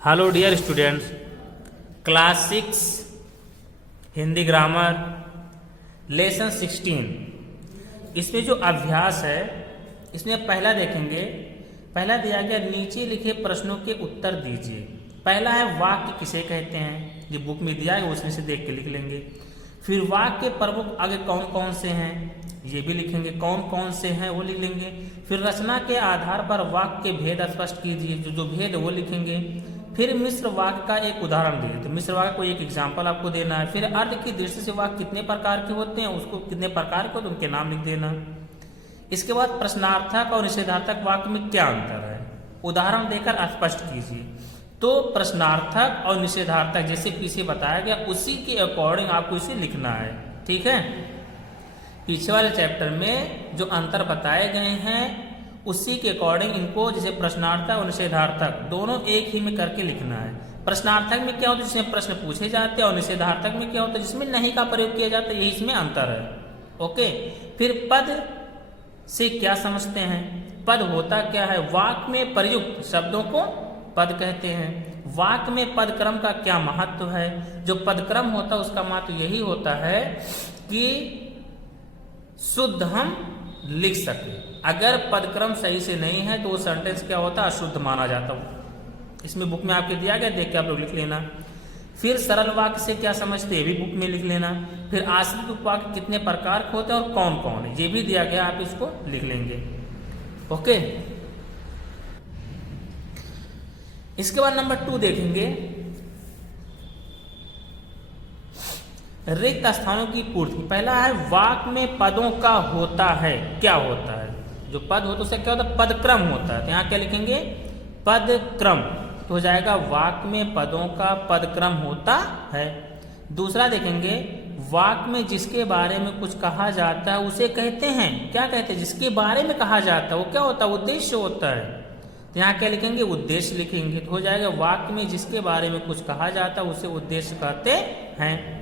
Hello dear students, class 6 Hindi grammar lesson 16। इसमें जो अभ्यास है इसमें पहला देखेंगे। पहला दिया गया नीचे लिखे प्रश्नों के उत्तर दीजिए। पहला है वाक्य किसे कहते हैं, ये बुक में दिया है उसमें से देख के लिख लेंगे। फिर वाक्य के प्रमुख आगे कौन कौन से हैं ये भी लिखेंगे, कौन कौन से हैं वो लिख लेंगे। फिर रचना के आधार पर वाक्य के भेद स्पष्ट कीजिए, जो भेद वो लिखेंगे। फिर मिश्र वाक्य का एक उदाहरण दिए, तो मिश्र वाक्य को एक एग्जाम्पल आपको देना है। फिर अर्थ की दृष्टि से वाक्य कितने प्रकार के होते हैं, उसको कितने प्रकार के होते हैं उनके नाम लिख देना। इसके बाद प्रश्नार्थक और निषेधार्थक वाक्य में क्या अंतर है, उदाहरण देकर स्पष्ट कीजिए। तो प्रश्नार्थक और निषेधार्थक जैसे पीछे बताया गया उसी के अकॉर्डिंग आपको इसे लिखना है, ठीक है। पीछे वाले चैप्टर में जो अंतर बताए गए हैं उसी के अकॉर्डिंग इनको जैसे प्रश्नार्थक और निषेधार्थक दोनों एक ही में करके लिखना है। प्रश्नार्थक में क्या होता है जिसमें प्रश्न पूछे जाते हैं, और निषेधार्थक में क्या होता है जिसमें नहीं का प्रयोग किया जाता है, यही इसमें अंतर है। ओके। फिर पद से क्या समझते हैं, पद होता क्या है, वाक्य में प्रयुक्त शब्दों को पद कहते हैं। वाक्य में पदक्रम का क्या महत्व है, जो पदक्रम होता है उसका महत्व यही होता है कि शुद्ध हम लिख सके। अगर पदक्रम सही से नहीं है तो वो सेंटेंस क्या होता है, अशुद्ध माना जाता है। इसमें बुक में आपके दिया गया, देख के आप लोग लिख लेना। फिर सरल वाक्य से क्या समझते हैं, ये भी बुक में लिख लेना। फिर आश्रित उपवाक्य कितने प्रकार के होते हैं और कौन कौन है, ये भी दिया गया, आप इसको लिख लेंगे। ओके। इसके बाद नंबर 2 देखेंगे, रिक्त स्थानों की पूर्ति। पहला है वाक्य में पदों का होता है, क्या होता है, जो पद होता है उसका क्या होता है, पदक्रम होता है। तो यहाँ क्या लिखेंगे, पदक्रम। तो हो जाएगा वाक्य में पदों का पदक्रम होता है। दूसरा देखेंगे, वाक्य में जिसके बारे में कुछ कहा जाता है उसे कहते हैं, क्या कहते हैं, जिसके बारे में कहा जाता है वो क्या होता है, उद्देश्य होता है। तो यहाँ क्या लिखेंगे, उद्देश्य लिखेंगे। तो हो जाएगा वाक्य में जिसके बारे में कुछ कहा जाता है उसे उद्देश्य कहते हैं।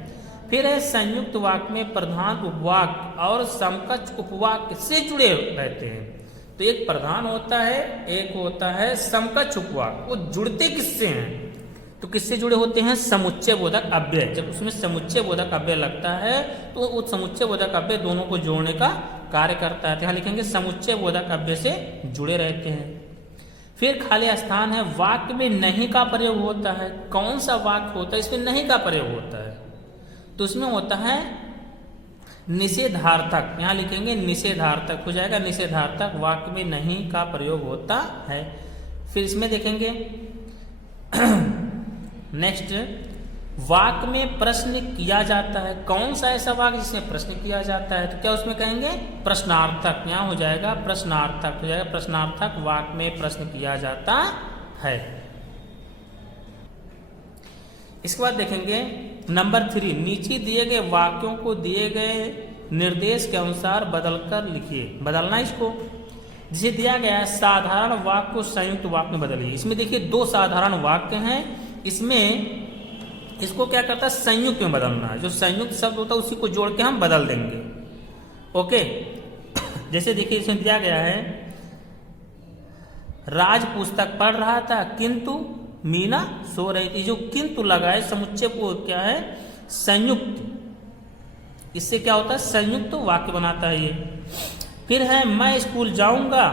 फिर है संयुक्त वाक्य में प्रधान उपवाक्य और समकक्ष उपवाक्य से जुड़े रहते हैं। तो एक प्रधान होता है, एक होता है समकक्ष उपवाक्य। वो जुड़ते किससे हैं, तो किससे जुड़े होते हैं, समुच्चय बोधक अव्यय। जब उसमें समुच्चय बोधक अव्यय लगता है तो उस समुच्चय बोधक अव्यय दोनों को जोड़ने का कार्य करता है। तो यहाँ लिखेंगे समुच्चय बोधक अव्यय से जुड़े रहते हैं। फिर खाली स्थान है, वाक्य में नहीं का प्रयोग होता है। कौन सा वाक्य होता है इसमें नहीं का प्रयोग होता है, तो उसमें होता है निषेधार्थक। यहाँ लिखेंगे निषेधार्थक, हो जाएगा निषेधार्थक, वाक्य में नहीं का प्रयोग होता है। फिर इसमें देखेंगे नेक्स्ट, वाक्य में प्रश्न किया जाता है। कौन सा ऐसा वाक्य जिसमें प्रश्न किया जाता है, तो क्या उसमें कहेंगे प्रश्नार्थक। यहाँ हो जाएगा प्रश्नार्थक, हो जाएगा प्रश्नार्थक, वाक्य में प्रश्न किया जाता है। इसके बाद देखेंगे नंबर 3, नीचे दिए गए वाक्यों को दिए गए निर्देश के अनुसार बदलकर लिखिए। बदलना इसको, जिसे दिया गया है साधारण वाक्य को संयुक्त वाक्य में बदलिए। इसमें देखिए 2 साधारण वाक्य हैं, इसमें इसको क्या करता है, संयुक्त में बदलना है। जो संयुक्त शब्द होता है उसी को जोड़ के हम बदल देंगे। ओके। जैसे देखिए इसमें दिया गया है, राज पुस्तक पढ़ रहा था किंतु मीना सो रही थी। जो किंतु लगाए समुच्चय को क्या है, संयुक्त, इससे क्या होता है, संयुक्त वाक्य बनाता है ये। फिर है मैं स्कूल जाऊंगा,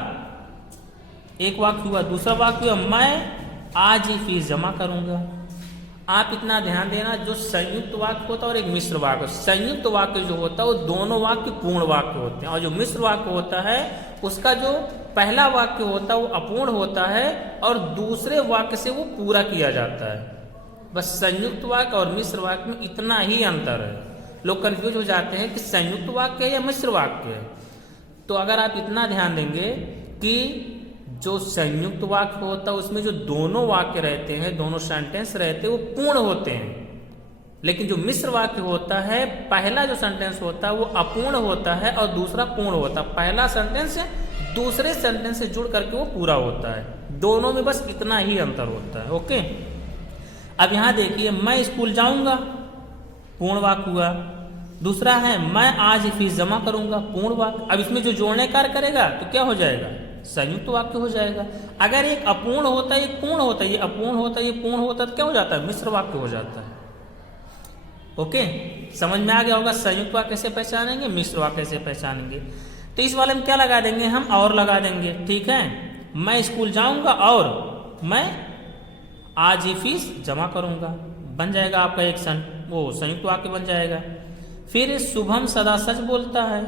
एक वाक्य हुआ। दूसरा वाक्य हुआ मैं आज ही फीस जमा करूंगा। आप इतना ध्यान देना, जो संयुक्त वाक्य होता है और एक मिश्र वाक्य। संयुक्त वाक्य जो होता है वो दोनों वाक्य पूर्ण वाक्य होते हैं, और जो मिश्र वाक्य होता है उसका जो पहला वाक्य होता है वो अपूर्ण होता है और दूसरे वाक्य से वो पूरा किया जाता है। बस संयुक्त वाक्य और मिश्र वाक्य में इतना ही अंतर है। लोग कंफ्यूज हो जाते हैं कि संयुक्त वाक्य है या मिश्र वाक्य है। तो अगर आप इतना ध्यान देंगे कि जो संयुक्त वाक्य होता है उसमें जो दोनों वाक्य रहते हैं, दोनों सेंटेंस रहते हैं वो पूर्ण होते हैं। लेकिन जो मिश्र वाक्य होता है, पहला जो सेंटेंस होता है वो अपूर्ण होता है और दूसरा पूर्ण होता है। पहला सेंटेंस दूसरे सेंटेंस से जुड़ करके वो पूरा होता है। दोनों में बस इतना ही अंतर होता है। ओके। अब यहां देखिए, मैं स्कूल जाऊंगा, पूर्ण वाक्य हुआ। दूसरा है मैं आज फीस जमा करूंगा, पूर्ण वाक्य। अब इसमें जो जोड़ने कार्य करेगा तो क्या हो जाएगा, संयुक्त वाक्य हो जाएगा। अगर एक अपूर्ण होता है एक पूर्ण होता है, ये अपूर्ण होता है ये पूर्ण होता है, तो क्या हो जाता है? मिश्र वाक्य हो जाता है। ओके, समझ में आ गया होगा। संयुक्त वाक्य कैसे पहचानेंगे, मिश्र वाक्य कैसे पहचानेंगे। तो इस वाले में क्या लगा देंगे हम? और लगा देंगे। ठीक है, मैं स्कूल जाऊंगा और मैं आज ही फीस जमा करूंगा, बन जाएगा आपका एक वो संयुक्त वाक्य बन जाएगा। फिर शुभम सदा सच बोलता है,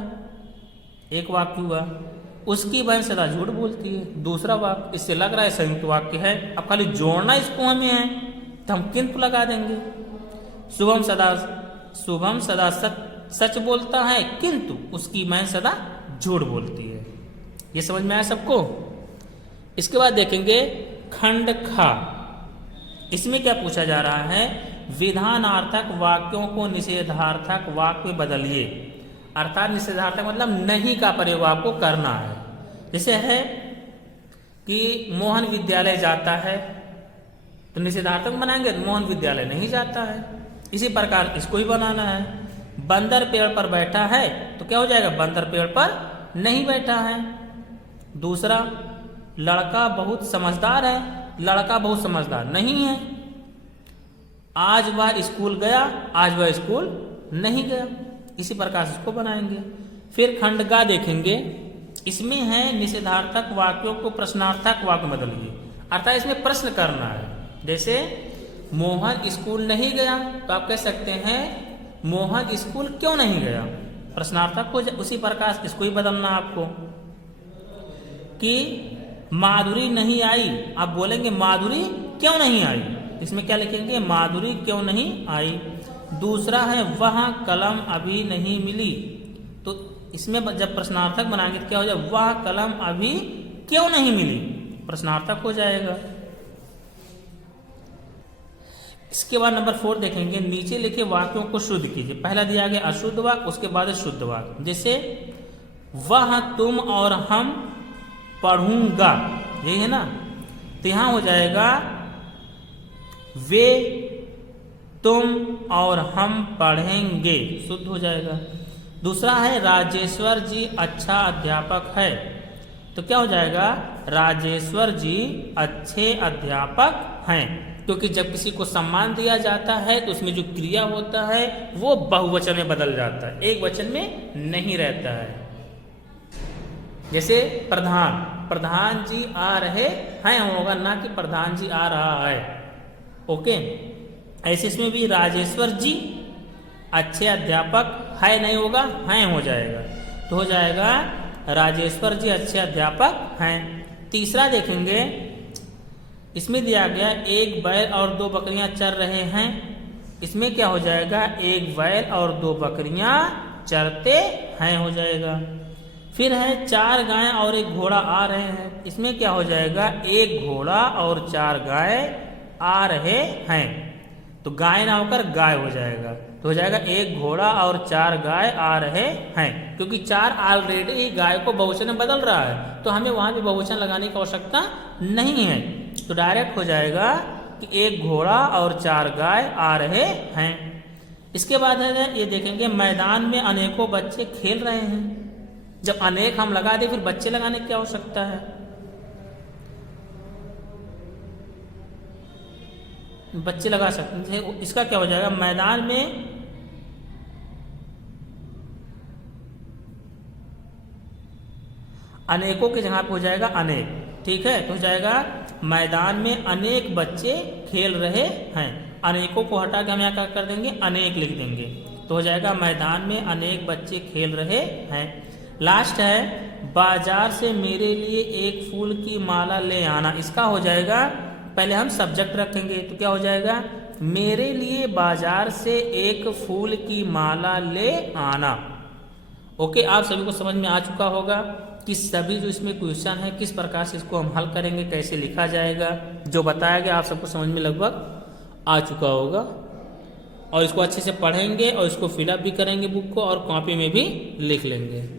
एक वाक्य हुआ। उसकी बहन सदा झूठ बोलती है, दूसरा वाक्य। इससे लग रहा है संयुक्त वाक्य है। अब खाली जोड़ना इसको हमें है, तो हम किंतु लगा देंगे। शुभम सदा सच बोलता है, किंतु उसकी बहन सदा झूठ बोलती है। ये समझ में आया सबको? इसके बाद देखेंगे खंड खा। इसमें क्या पूछा जा रहा है? विधानार्थक वाक्यों को निषेधार्थक वाक्य में बदलिए। अर्थात निषेधार्थक मतलब नहीं का प्रयोग आपको करना है। जैसे है कि मोहन विद्यालय जाता है, तो निषेधार्थक बनाएंगे, मोहन विद्यालय नहीं जाता है। इसी प्रकार इसको ही बनाना है। बंदर पेड़ पर बैठा है, तो क्या हो जाएगा? बंदर पेड़ पर नहीं बैठा है। दूसरा, लड़का बहुत समझदार है, लड़का बहुत समझदार नहीं है। आज वह स्कूल गया, आज वह स्कूल नहीं गया। इसी प्रकार से इसको बनाएंगे। फिर खंडगा देखेंगे। इसमें है निषेधार्थक वाक्यों को प्रश्नार्थक वाक्य में बदलिए। अर्थात इसमें प्रश्न करना है। जैसे मोहन स्कूल नहीं गया, तो आप कह सकते हैं मोहन स्कूल क्यों नहीं गया? प्रश्नार्थक हो जाए। उसी प्रकार से इसको ही बदलना आपको कि माधुरी नहीं आई, आप बोलेंगे माधुरी क्यों नहीं आई। इसमें क्या लिखेंगे? माधुरी क्यों नहीं आई। दूसरा है वह कलम अभी नहीं मिली, तो इसमें जब प्रश्नार्थक बनाएंगे तो क्या हो जाएगा? वह कलम अभी क्यों नहीं मिली, प्रश्नार्थक हो जाएगा। इसके बाद नंबर 4 देखेंगे। नीचे लिखे वाक्यों को शुद्ध कीजिए। पहला दिया गया अशुद्ध वाक्य, उसके बाद शुद्ध वाक्य। जैसे वह, तुम और हम, पढ़ूंगा, यही है ना। तो यहां हो जाएगा वे, तुम और हम पढ़ेंगे, शुद्ध हो जाएगा। दूसरा है राजेश्वर जी अच्छा अध्यापक है, तो क्या हो जाएगा? राजेश्वर जी अच्छे अध्यापक हैं। क्योंकि जब किसी को सम्मान दिया जाता है तो उसमें जो क्रिया होता है वो बहुवचन में बदल जाता है, एक वचन में नहीं रहता है। जैसे प्रधान जी आ रहे हैं होगा, ना कि प्रधान जी आ रहा है। ओके, ऐसे इसमें भी राजेश्वर जी अच्छे अध्यापक है नहीं होगा, हैं हो जाएगा। तो हो जाएगा राजेश्वर जी अच्छे अध्यापक हैं। तीसरा देखेंगे। इसमें दिया गया एक बैल और 2 बकरियां चर रहे हैं। इसमें क्या हो जाएगा? एक बैल और 2 बकरियां चरते हैं हो जाएगा। फिर है 4 गाय और 1 घोड़ा आ रहे हैं। इसमें क्या हो जाएगा? 1 घोड़ा और 4 गाय आ रहे हैं, तो गाय ना होकर गाय हो जाएगा। तो हो जाएगा 1 घोड़ा और 4 गाय आ रहे हैं। क्योंकि 4 ऑलरेडी गाय को बहुवचन में बदल रहा है, तो हमें वहां भी बहुवचन लगाने की आवश्यकता नहीं है। तो डायरेक्ट हो जाएगा कि 1 घोड़ा और 4 गाय आ रहे हैं। इसके बाद है ये देखेंगे मैदान में अनेकों बच्चे खेल रहे हैं। जब अनेक हम लगा दे फिर बच्चे लगाने की आवश्यकता है। बच्चे लगा सकते हैं। इसका क्या हो जाएगा? मैदान में अनेकों की जगह पे हो जाएगा अनेक। ठीक है, तो हो जाएगा मैदान में अनेक बच्चे खेल रहे हैं। अनेकों को हटा के हम यहाँ क्या कर देंगे? अनेक लिख देंगे। तो हो जाएगा मैदान में अनेक बच्चे खेल रहे हैं। लास्ट है बाजार से मेरे लिए 1 फूल की माला ले आना। इसका हो जाएगा, पहले हम सब्जेक्ट रखेंगे, तो क्या हो जाएगा? मेरे लिए बाजार से 1 फूल की माला ले आना। ओके, आप सभी को समझ में आ चुका होगा कि सभी जो इसमें क्वेश्चन है किस प्रकार से इसको हम हल करेंगे, कैसे लिखा जाएगा। जो बताया गया आप सबको समझ में लगभग आ चुका होगा। और इसको अच्छे से पढ़ेंगे और इसको फिलअप भी करेंगे बुक को, और कॉपी में भी लिख लेंगे।